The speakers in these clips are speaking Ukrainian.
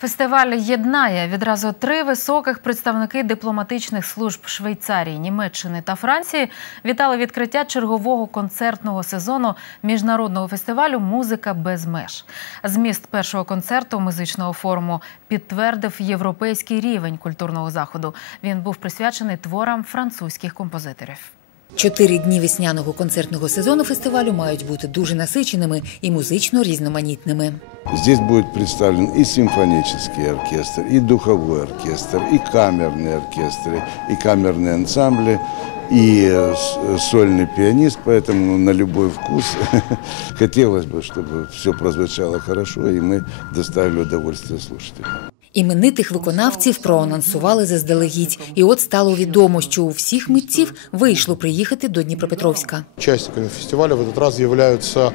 Фестиваль єднає відразу три високих представники дипломатичних служб Швейцарії, Німеччини та Франції. Вітали відкриття чергового концертного сезону міжнародного фестивалю Музика без меж. Зміст першого концерту музичного форуму підтвердив європейський рівень культурного заходу. Він був присвячений творам французьких композиторів. Чотири дні весняного концертного сезону фестивалю мають бути дуже насиченими і музично різноманітними. Здесь будет представлен и симфонический оркестр, и духовой оркестр, и камерные оркестры, и камерные ансамбли, и э, с- сольный пианист, поэтому на любой вкус хотелось бы, чтобы все прозвучало хорошо, и мы доставили удовольствие слушателям. Іменитих виконавців проанонсували заздалегідь, і от стало відомо, що у всіх митців вийшло приїхати до Дніпропетровська. Участниками фестиваля в этот раз являются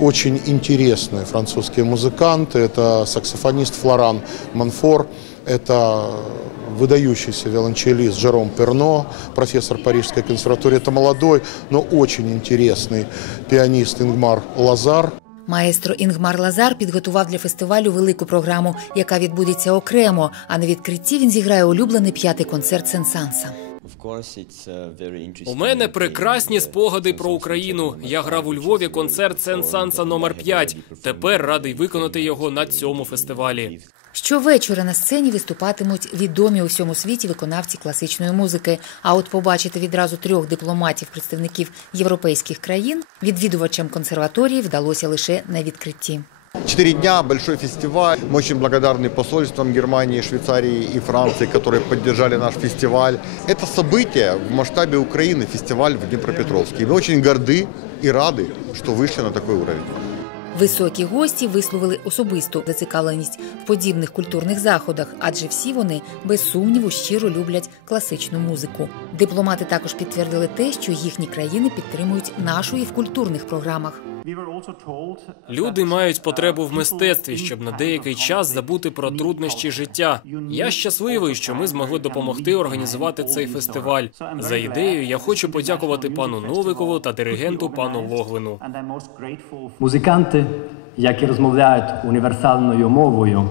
очень интересные французские музыканты. Это саксофонист Флоран Манфор, это выдающийся виолончелист Жером Перно, профессор Парижской консерватории. Это молодой, но очень интересный пианист Ингмар Лазар. Маестро Інгмар Лазар підготував для фестивалю велику програму, яка відбудеться окремо. А на відкритті він зіграє улюблений п'ятий концерт Сенсанса. У мене прекрасні спогади про Україну. Я грав у Львові концерт Сен-Санса номер 5 Тепер радий виконати його на цьому фестивалі. Щовечора на сцені виступатимуть відомі у всьому світі виконавці класичної музики. А от побачити відразу трьох дипломатів, представників європейських країн, відвідувачам консерваторії вдалося лише на відкритті. Четыре дня, большой фестиваль. Мы очень благодарны посольствам Германии, Швейцарии и Франции, которые поддержали наш фестиваль. Это событие в масштабе Украины, фестиваль в Днепропетровске. И мы очень горды и рады, что вышли на такой уровень. Високі гості висловили особисту зацікавленість в подібних культурних заходах, адже всі вони без сумніву щиро люблять класичну музику. Дипломати також підтвердили те, що їхні країни підтримують нашу і в культурних програмах. Люди мають потребу в мистецтві, щоб на деякий час забути про труднощі життя. Я щасливий, що ми змогли допомогти організувати цей фестиваль. За ідеєю я хочу подякувати пану Новикову та диригенту пану Логвину. Музиканти, які розмовляють універсальною мовою,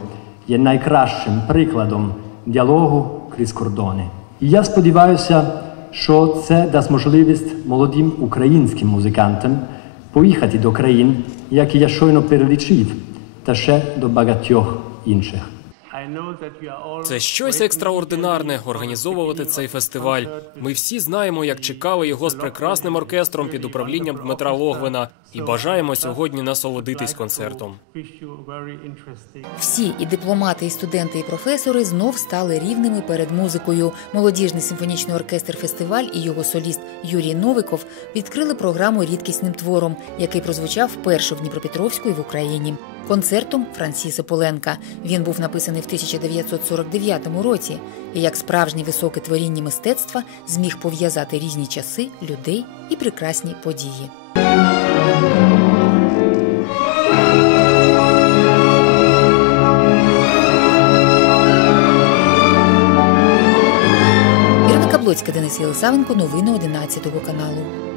є найкращим прикладом діалогу крізь кордони. І я сподіваюся, що це дасть можливість молодим українським музикантам поїхати до країн, які я щойно перелічив, та ще до багатьох інших. Це щось екстраординарне організовувати цей фестиваль. Ми всі знаємо, як чекали його з прекрасним оркестром під управлінням Дмитра Логвина, і бажаємо сьогодні насолодитись концертом. Всі і дипломати, і студенти, і професори знов стали рівними перед музикою. Молодіжний симфонічний оркестр фестиваль і його соліст Юрій Новиков відкрили програму рідкісним твором, який прозвучав вперше в Дніпропетровську і в Україні. Концертом Франсіса Поленка. Він був написаний в 1949 році і як справжнє високе творіння мистецтва зміг пов'язати різні часи, людей і прекрасні події. Ірина Каблоцька, Денис Єлисавенко, новини 11 каналу.